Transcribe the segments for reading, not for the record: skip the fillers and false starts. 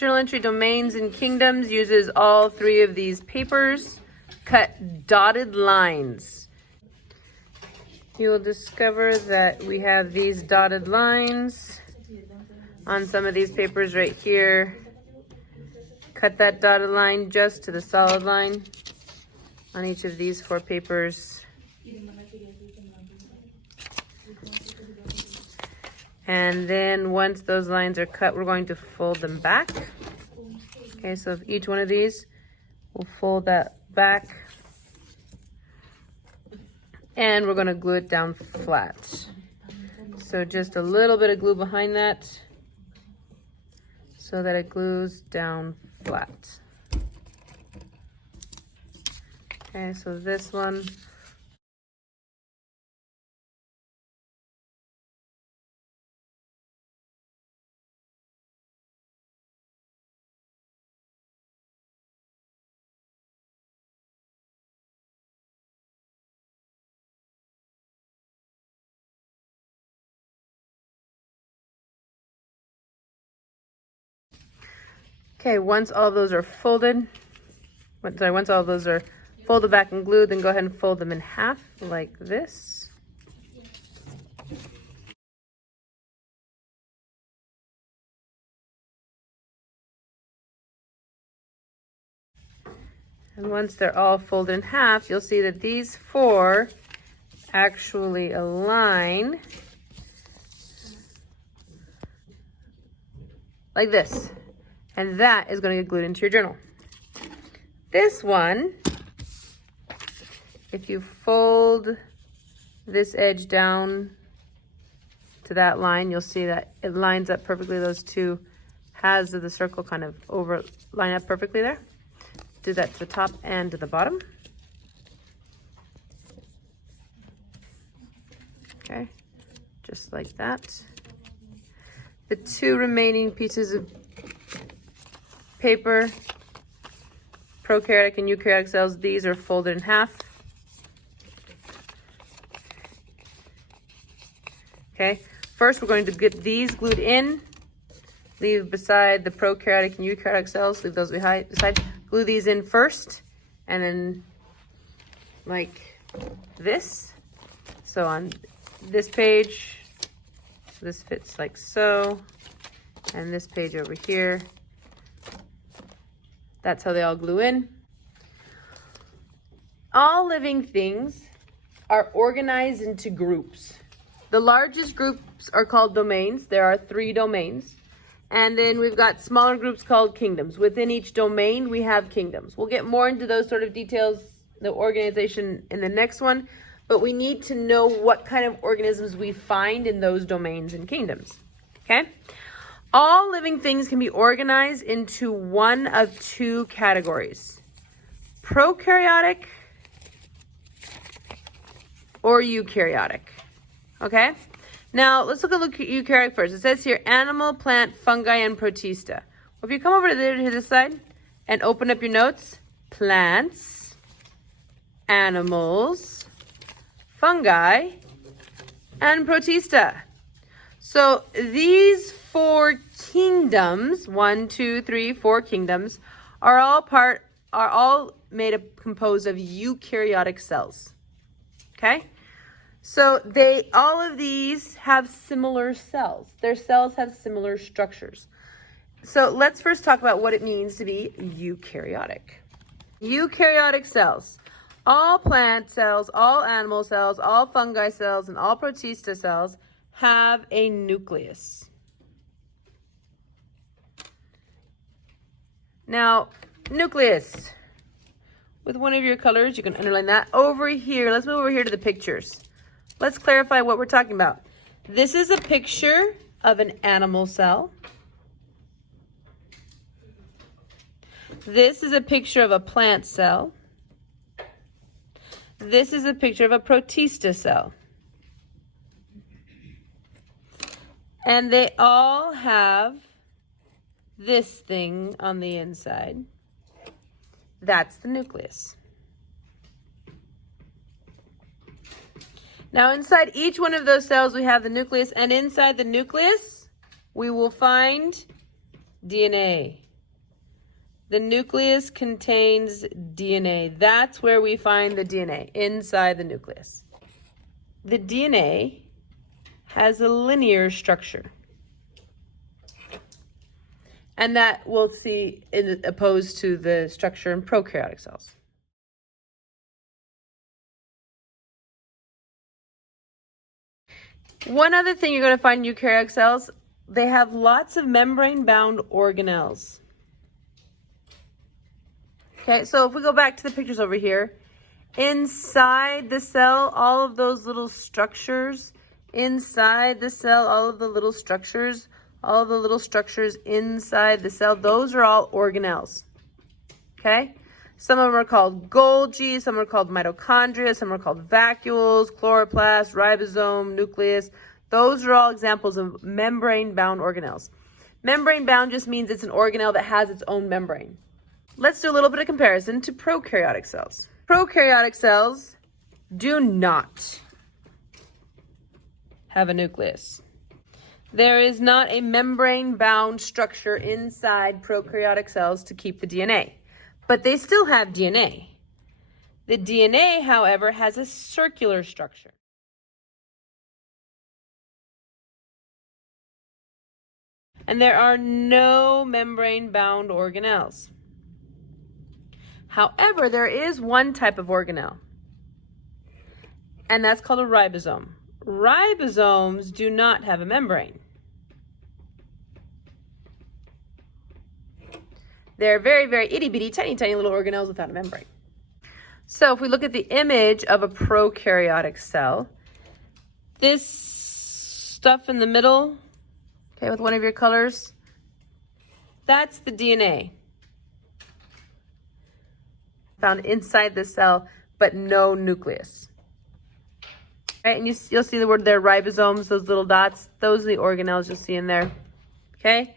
Journal entry domains and kingdoms uses all three of these papers. Cut dotted lines. You will discover that we have these dotted lines on some of these papers right here. Cut that dotted line just to the solid line on each of these 4 papers. And then once those lines are cut, we're going to fold them back. Okay, so if each one of these, we'll fold that back. And we're going to glue it down flat. So just a little bit of glue behind that so that it glues down flat. Okay, so this one. Okay, once all of those are folded, once all of those are folded back and glued, then go ahead and fold them in half like this. And once they're all folded in half, you'll see that these 4 actually align like this. And that is going to get glued into your journal. This one, if you fold this edge down to that line, you'll see that it lines up perfectly. Those 2 halves of the circle kind of line up perfectly there. Do that to the top and to the bottom. Okay, just like that. The 2 remaining pieces of paper, prokaryotic and eukaryotic cells, these are folded in half. Okay, first we're going to get these glued in. Leave beside the prokaryotic and eukaryotic cells, leave those beside. Glue these in first, and then like this. So on this page, this fits like so, and this page over here. That's how they all glue in. All living things are organized into groups. The largest groups are called domains. There are 3 domains. And then we've got smaller groups called kingdoms. Within each domain, we have kingdoms. We'll get more into those sort of details, the organization, in the next one. But we need to know what kind of organisms we find in those domains and kingdoms. Okay? All living things can be organized into one of 2 categories: prokaryotic or eukaryotic. Okay? Now, let's look at eukaryotic first. It says here animal, plant, fungi, and protista. Well, if you come over to this side and open up your notes, plants, animals, fungi, and protista. So these 4 kingdoms, 1, 2, 3, 4 kingdoms, are all composed of eukaryotic cells. Okay? So all of these have similar cells. Their cells have similar structures. So let's first talk about what it means to be eukaryotic. Eukaryotic cells. All plant cells, all animal cells, all fungi cells, and all protista cells have a nucleus. Now, nucleus. With one of your colors, you can underline that. Over here, let's move over here to the pictures. Let's clarify what we're talking about. This is a picture of an animal cell. This is a picture of a plant cell. This is a picture of a protista cell. And they all have this thing on the inside. That's the nucleus. Now inside each one of those cells we have the nucleus, and inside the nucleus we will find DNA. The nucleus contains DNA. That's where we find the DNA, inside the nucleus. The DNA has a linear structure. And that we'll see opposed to the structure in prokaryotic cells. One other thing you're going to find in eukaryotic cells, they have lots of membrane-bound organelles. Okay, so if we go back to the pictures over here, inside the cell, all of those little structures, inside the cell, all of the little structures, all the little structures inside the cell, those are all organelles. Okay? Some of them are called Golgi, some are called mitochondria, some are called vacuoles, chloroplast, ribosome, nucleus. Those are all examples of membrane-bound organelles. Membrane-bound just means it's an organelle that has its own membrane. Let's do a little bit of comparison to prokaryotic cells. Prokaryotic cells do not have a nucleus. There is not a membrane-bound structure inside prokaryotic cells to keep the DNA. But they still have DNA. The DNA, however, has a circular structure. And there are no membrane-bound organelles. However, there is one type of organelle, and that's called a ribosome. Ribosomes do not have a membrane. They're very, very itty-bitty, tiny, tiny little organelles without a membrane. So if we look at the image of a prokaryotic cell, this stuff in the middle, okay, with one of your colors, that's the DNA found inside the cell, but no nucleus. Right, and you'll see the word there, ribosomes, those little dots. Those are the organelles you'll see in there. Okay?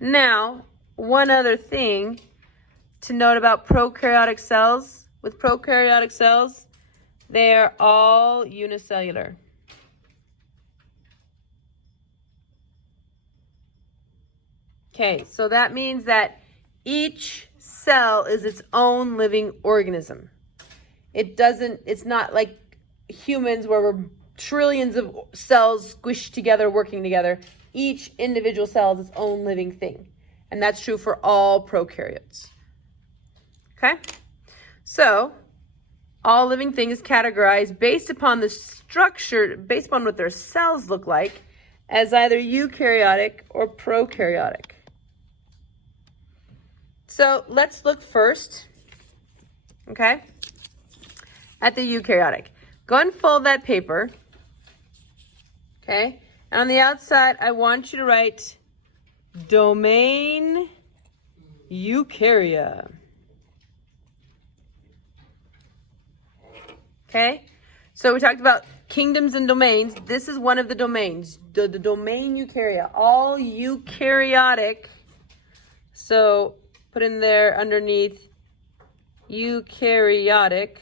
Now, one other thing to note about prokaryotic cells. With prokaryotic cells, they are all unicellular. Okay, so that means that each cell is its own living organism. It's not like humans where we're trillions of cells squished together, working together. Each individual cell is its own living thing. And that's true for all prokaryotes. Okay? So, all living things categorized based upon the structure, based upon what their cells look like, as either eukaryotic or prokaryotic. So, let's look first, okay, at the eukaryotic. Go and fold that paper, okay? And on the outside, I want you to write domain eukarya. Okay? So we talked about kingdoms and domains. This is one of the domains, the domain eukarya, all eukaryotic. So put in there underneath eukaryotic.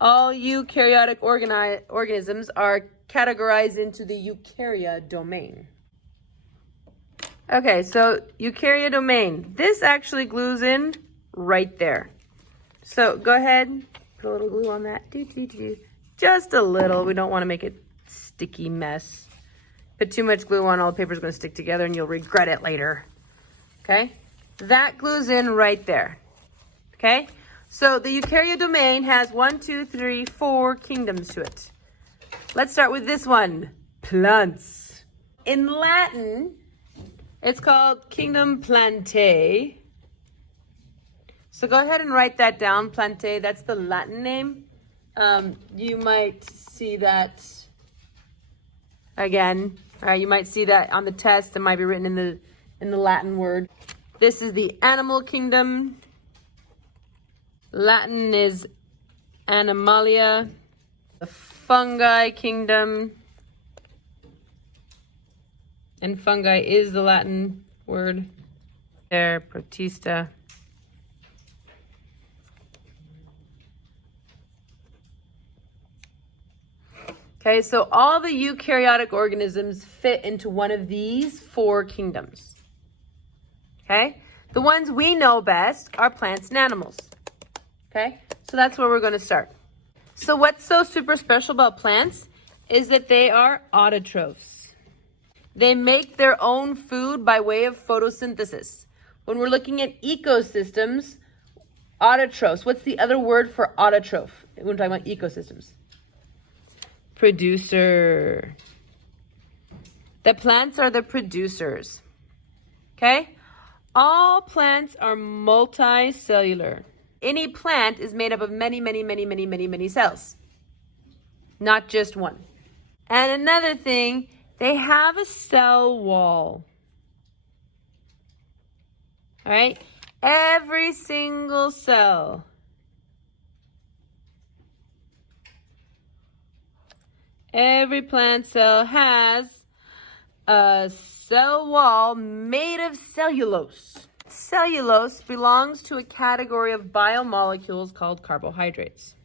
All eukaryotic organisms are categorized into the eukarya domain. Okay, so eukarya domain. This actually glues in right there. So go ahead, put a little glue on that. Just a little. We don't want to make it sticky mess. Put too much glue on, all the paper's going to stick together and you'll regret it later. Okay? That glues in right there. Okay? So the eukarya domain has 4 kingdoms to it. Let's start with this one, plants. In Latin, it's called Kingdom Plantae. So go ahead and write that down, Plantae. That's the Latin name. You might see that again. All right, you might see that on the test. It might be written in the Latin word. This is the animal kingdom. Latin is Animalia. The fungi kingdom. And fungi is the Latin word. There, Protista. Okay, so all the eukaryotic organisms fit into one of these 4 kingdoms. Okay, The ones we know best are plants and animals. Okay, so that's where we're going to start. So what's so super special about plants is that they are autotrophs. They make their own food by way of photosynthesis. When we're looking at ecosystems, autotrophs, what's the other word for autotroph when we're talking about ecosystems? Producer. The plants are the producers. Okay? All plants are multicellular. Any plant is made up of many cells, not just one. And another thing, they have a cell wall. All right? Every single cell. Every plant cell has a cell wall made of cellulose. Cellulose belongs to a category of biomolecules called carbohydrates.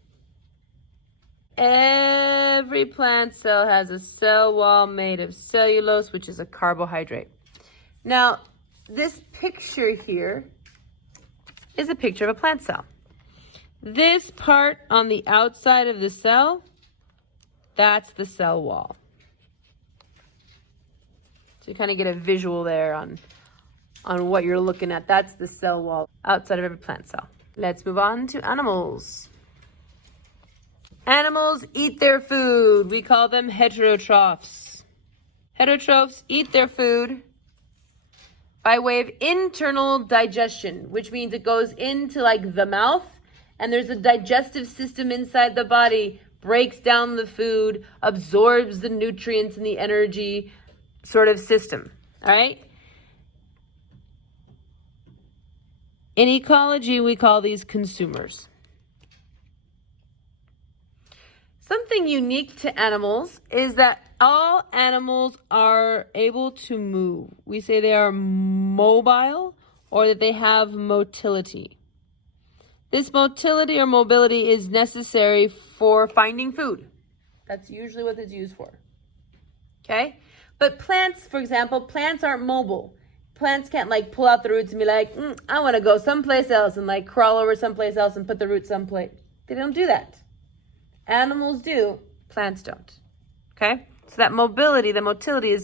Every plant cell has a cell wall made of cellulose, which is a carbohydrate. Now, this picture here is a picture of a plant cell. This part on the outside of the cell, that's the cell wall. So you kind of get a visual there on what you're looking at. That's the cell wall outside of every plant cell. Let's move on to animals. Animals eat their food. We call them heterotrophs. Heterotrophs eat their food by way of internal digestion, which means it goes into like the mouth, and there's a digestive system inside the body, breaks down the food, absorbs the nutrients and the energy sort of system. All right? In ecology, we call these consumers. Something unique to animals is that all animals are able to move. We say they are mobile or that they have motility. This motility or mobility is necessary for finding food. That's usually what it's used for. Okay? But plants, for example, plants aren't mobile. Plants can't like pull out the roots and be like, I want to go someplace else and like crawl over someplace else and put the roots someplace. They don't do that. Animals do, plants don't. Okay? So that mobility, the motility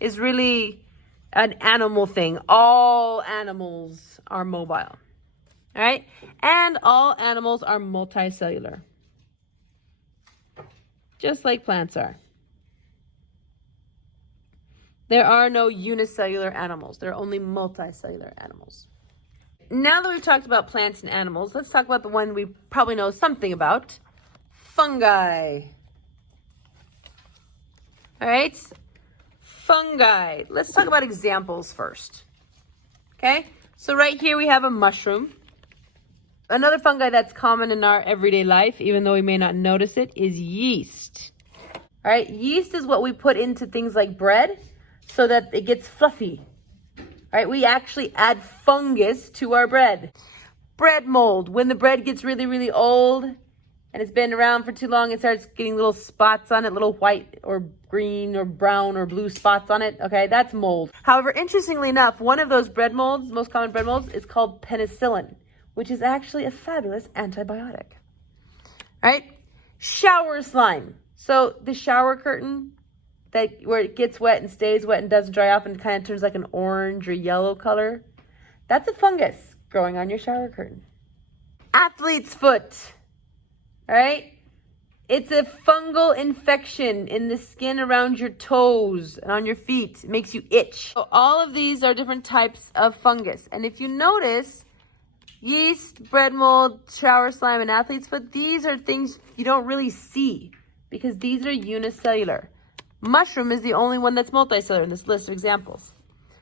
is really an animal thing. All animals are mobile. All right? And all animals are multicellular. Just like plants are. There are no unicellular animals. There are only multicellular animals. Now that we've talked about plants and animals, let's talk about the one we probably know something about. Fungi. All right? Fungi. Let's talk about examples first. Okay? So right here we have a mushroom. Another fungi that's common in our everyday life, even though we may not notice it, is yeast. All right? Yeast is what we put into things like bread so that it gets fluffy. All right? We actually add fungus to our bread. Bread mold. When the bread gets really old and it's been around for too long, it starts getting little spots on it, little white or green or brown or blue spots on it. Okay, that's mold. However, interestingly enough, one of those bread molds, most common bread molds, is called penicillin, which is actually a fabulous antibiotic. All right, shower slime. So the shower curtain, that where it gets wet and stays wet and doesn't dry off and kind of turns like an orange or yellow color, that's a fungus growing on your shower curtain. Athlete's foot. All right? It's a fungal infection in the skin around your toes and on your feet. It makes you itch. So all of these are different types of fungus. And if you notice, yeast, bread mold, shower slime, and athlete's foot, these are things you don't really see because these are unicellular. Mushroom is the only one that's multicellular in this list of examples.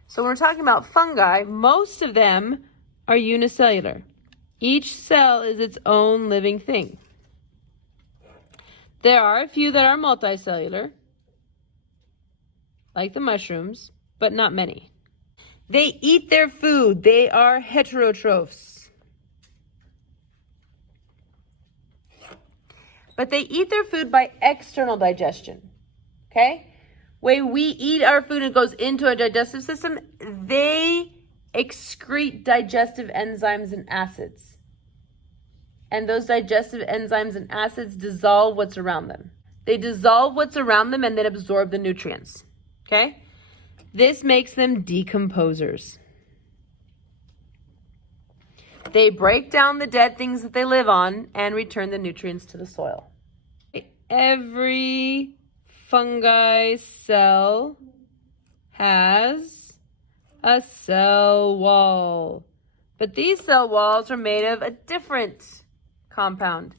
So when we're talking about fungi, most of them are unicellular. Each cell is its own living thing. There are a few that are multicellular, like the mushrooms, but not many. They eat their food. They are heterotrophs. But they eat their food by external digestion. Okay? When we eat our food and it goes into our digestive system, they excrete digestive enzymes and acids. And those digestive enzymes and acids dissolve what's around them. They dissolve what's around them and then absorb the nutrients. Okay? This makes them decomposers. They break down the dead things that they live on and return the nutrients to the soil. Every fungi cell has a cell wall. But these cell walls are made of a different compound.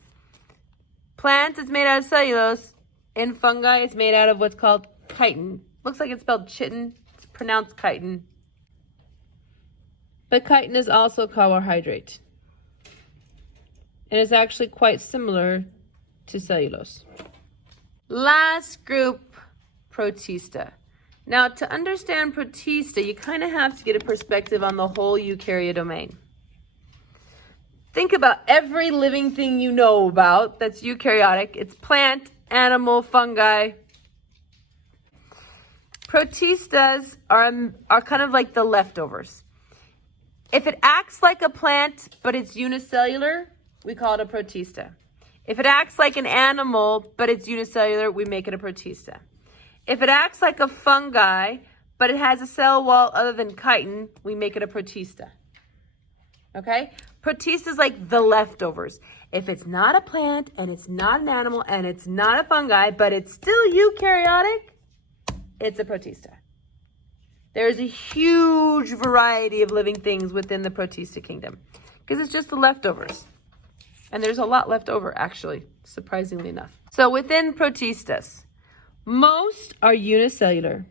Plants, it's made out of cellulose. In fungi, it's made out of what's called chitin. Looks like it's spelled chitin. It's pronounced chitin. But chitin is also a carbohydrate. And it's actually quite similar to cellulose. Last group, Protista. Now, to understand Protista, you kind of have to get a perspective on the whole eukaryote domain. Think about every living thing you know about that's eukaryotic. It's plant, animal, fungi. Protistas are kind of like the leftovers. If it acts like a plant, but it's unicellular, we call it a protista. If it acts like an animal, but it's unicellular, we make it a protista. If it acts like a fungi, but it has a cell wall other than chitin, we make it a protista. Okay? Protista is like the leftovers. If it's not a plant, and it's not an animal, and it's not a fungi, but it's still eukaryotic, it's a protista. There's a huge variety of living things within the Protista kingdom because it's just the leftovers. And there's a lot left over, actually, surprisingly enough. So within Protistas, most are unicellular.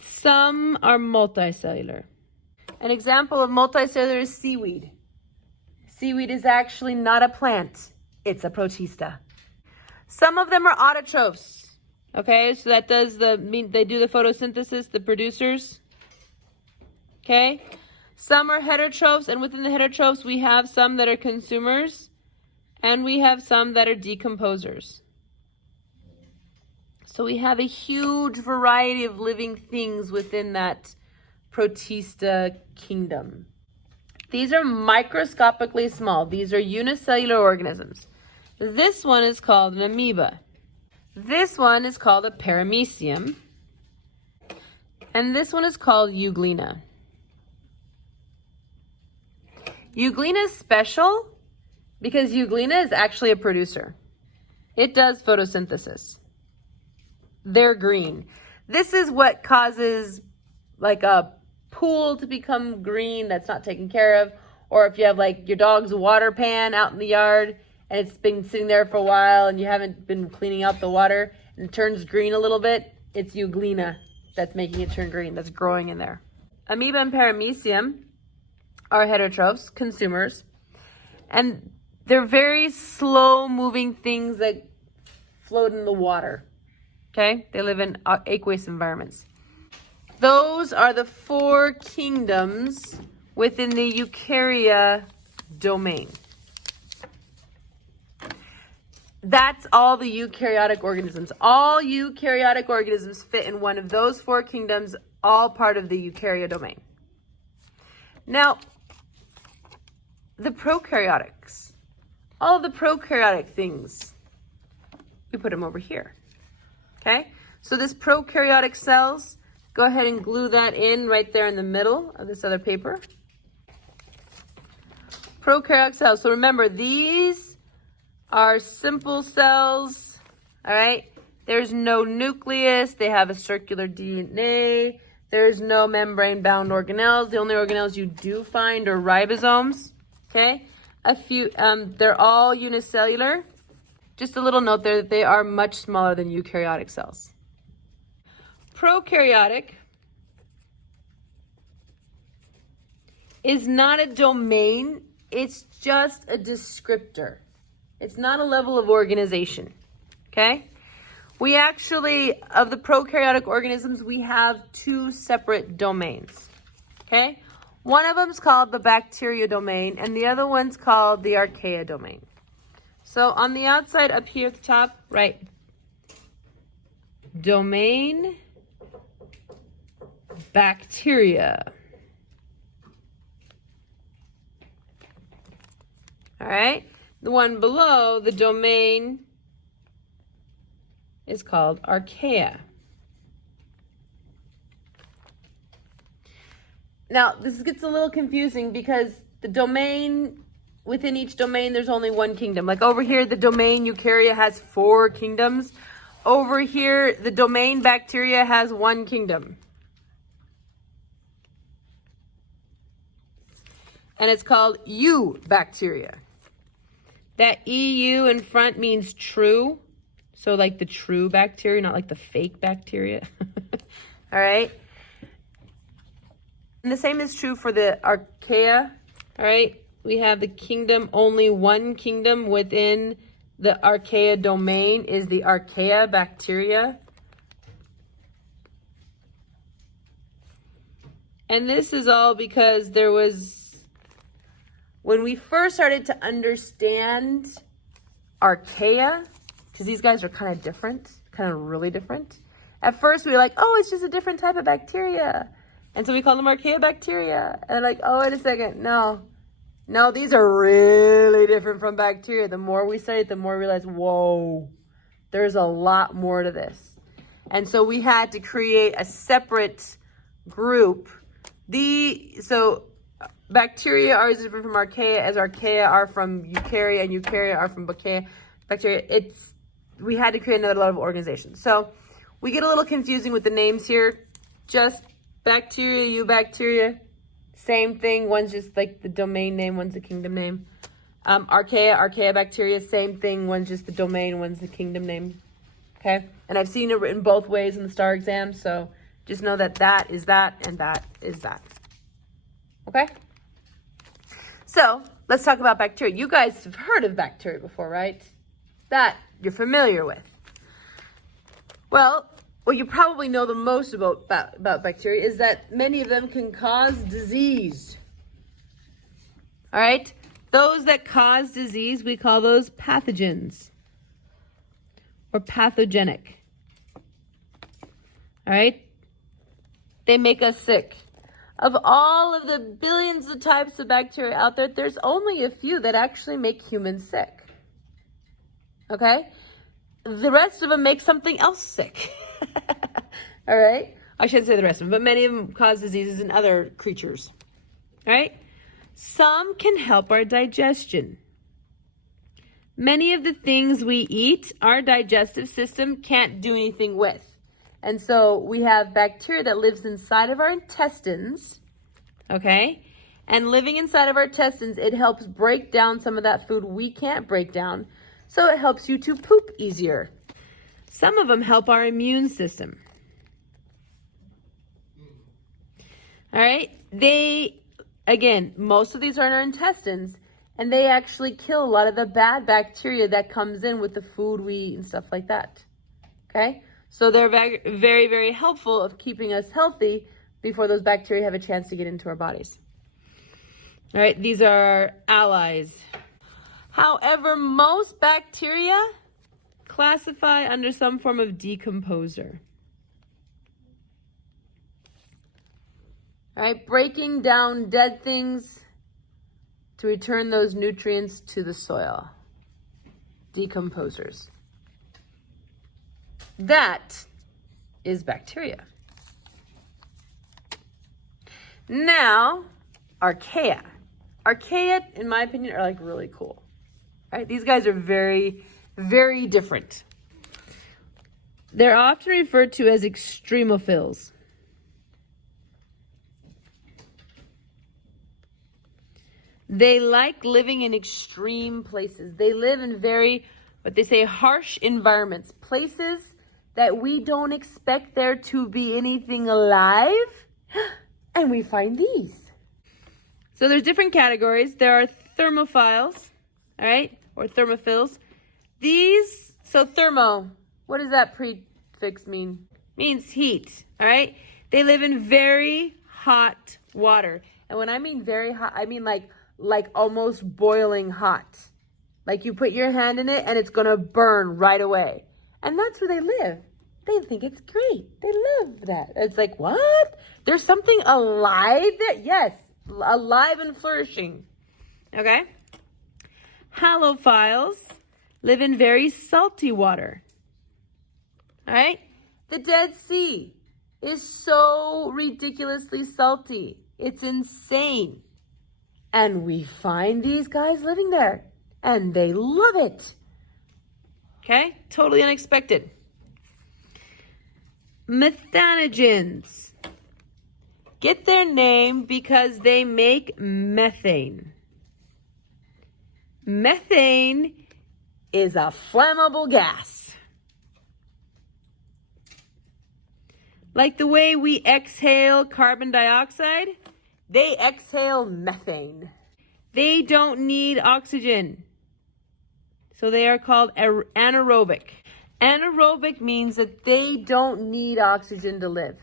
Some are multicellular. An example of multicellular is seaweed. Seaweed is actually not a plant. It's a Protista. Some of them are autotrophs. Okay, so that does they do the photosynthesis, the producers. Okay, some are heterotrophs, and within the heterotrophs, we have some that are consumers, and we have some that are decomposers. So we have a huge variety of living things within that Protista kingdom. These are microscopically small. These are unicellular organisms. This one is called an amoeba. This one is called a paramecium. And this one is called euglena. Euglena is special because euglena is actually a producer. It does photosynthesis. They're green. This is what causes like a pool to become green that's not taken care of. Or if you have like your dog's water pan out in the yard and it's been sitting there for a while and you haven't been cleaning out the water and it turns green a little bit, it's euglena that's making it turn green, that's growing in there. Amoeba and paramecium are heterotrophs, consumers, and they're very slow-moving things that float in the water, okay? They live in aqueous environments. Those are the 4 kingdoms within the eukarya domain. That's all the eukaryotic organisms. All eukaryotic organisms fit in one of those 4 kingdoms, all part of the eukarya domain. Now, the prokaryotics, all the prokaryotic things, we put them over here, okay? So this prokaryotic cells, go ahead and glue that in right there in the middle of this other paper. Prokaryotic cells, so remember these are simple cells, all right? There's no nucleus, they have a circular DNA, there's no membrane-bound organelles. The only organelles you do find are ribosomes, okay? They're all unicellular. Just a little note there that they are much smaller than eukaryotic cells. Prokaryotic is not a domain, it's just a descriptor. It's not a level of organization, okay? We actually, of the prokaryotic organisms, we have 2 separate domains, okay? One of them is called the bacteria domain, and the other one's called the archaea domain. So on the outside up here at the top, right, domain bacteria. All right, the one below, the domain is called archaea. Now, this gets a little confusing because the domain, within each domain, there's only one kingdom. Like over here, the domain eukarya has 4 kingdoms. Over here, the domain bacteria has 1 kingdom. And it's called eubacteria. That EU in front means true. So like the true bacteria, not like the fake bacteria. All right. And the same is true for the archaea. All right. We have the kingdom, only 1 kingdom within the archaea domain is the archaea bacteria. And this is all because there was, when we first started to understand archaea, because these guys are kind of different, kind of really different. At first we were like, oh, it's just a different type of bacteria. And so we call them archaea bacteria. And like, oh, wait a second, no, these are really different from bacteria. The more we studied, the more we realized, whoa, there's a lot more to this. And so we had to create a separate group. So bacteria are as different from archaea as archaea are from eukarya and eukarya are from bacteria. We had to create another level of organization. So we get a little confusing with the names here. Just bacteria, eubacteria, same thing. One's just like the domain name, one's the kingdom name. Archaea bacteria, same thing. One's just the domain, one's the kingdom name. Okay? And I've seen it written both ways in the STAR exam, so just know that that is that and that is that. Okay? So let's talk about bacteria. You guys have heard of bacteria before, right? That you're familiar with. Well, what you probably know the most about bacteria is that many of them can cause disease. All right? Those that cause disease, we call those pathogens or pathogenic. All right? They make us sick. Of all of the billions of types of bacteria out there, there's only a few that actually make humans sick. Okay? The rest of them make something else sick. All right? I shouldn't say the rest of them, but many of them cause diseases in other creatures. All right? Some can help our digestion. Many of the things we eat, our digestive system can't do anything with. And so we have bacteria that lives inside of our intestines, okay? And living inside of our intestines, it helps break down some of that food we can't break down. So it helps you to poop easier. Some of them help our immune system. All right? Again, most of these are in our intestines, and they actually kill a lot of the bad bacteria that comes in with the food we eat and stuff like that. Okay? So they're very, very, very helpful of keeping us healthy before those bacteria have a chance to get into our bodies. All right, these are our allies. However, most bacteria classify under some form of decomposer. All right, breaking down dead things to return those nutrients to the soil. Decomposers. That is bacteria. Now, archaea. Archaea, in my opinion, are like really cool. Right? These guys are very, very different. They're often referred to as extremophils. They like living in extreme places. They live in what they say, harsh environments, places that we don't expect there to be anything alive, and we find these. So there's different categories. There are thermophiles, all right, or thermophils. Thermo, what does that prefix mean? Means heat, all right? They live in very hot water. And when I mean very hot, I mean like almost boiling hot. Like you put your hand in it and it's gonna burn right away. And that's where they live. They think it's great. They love that. It's like, what? There's something alive there? Yes, alive and flourishing. Okay? Halophiles live in very salty water. All right? The Dead Sea is so ridiculously salty. It's insane. And we find these guys living there. And they love it. Okay? Totally unexpected. Methanogens get their name because they make methane. Methane is a flammable gas. Like the way we exhale carbon dioxide, they exhale methane. They don't need oxygen. So they are called anaerobic. Anaerobic means that they don't need oxygen to live.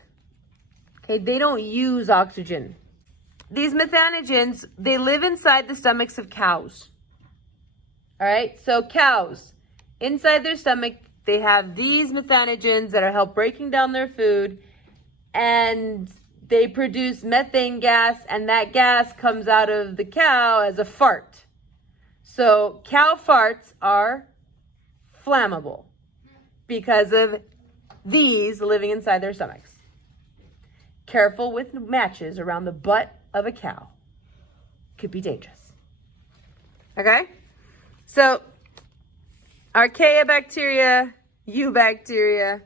Okay, they don't use oxygen. These methanogens, they live inside the stomachs of cows. All right, so cows, inside their stomach, they have these methanogens that are help breaking down their food, and they produce methane gas, and that gas comes out of the cow as a fart. So cow farts are flammable because of these living inside their stomachs. Careful with matches around the butt of a cow. Could be dangerous. Okay? So, archaea bacteria, eubacteria,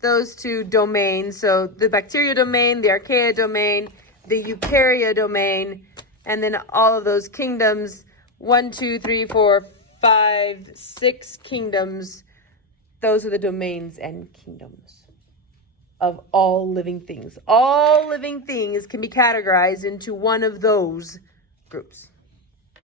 those two domains. So the bacteria domain, the archaea domain, the eukarya domain, and then all of those kingdoms, 1, 2, 3, 4, 5, 6 kingdoms. Those are the domains and kingdoms of all living things. All living things can be categorized into one of those groups.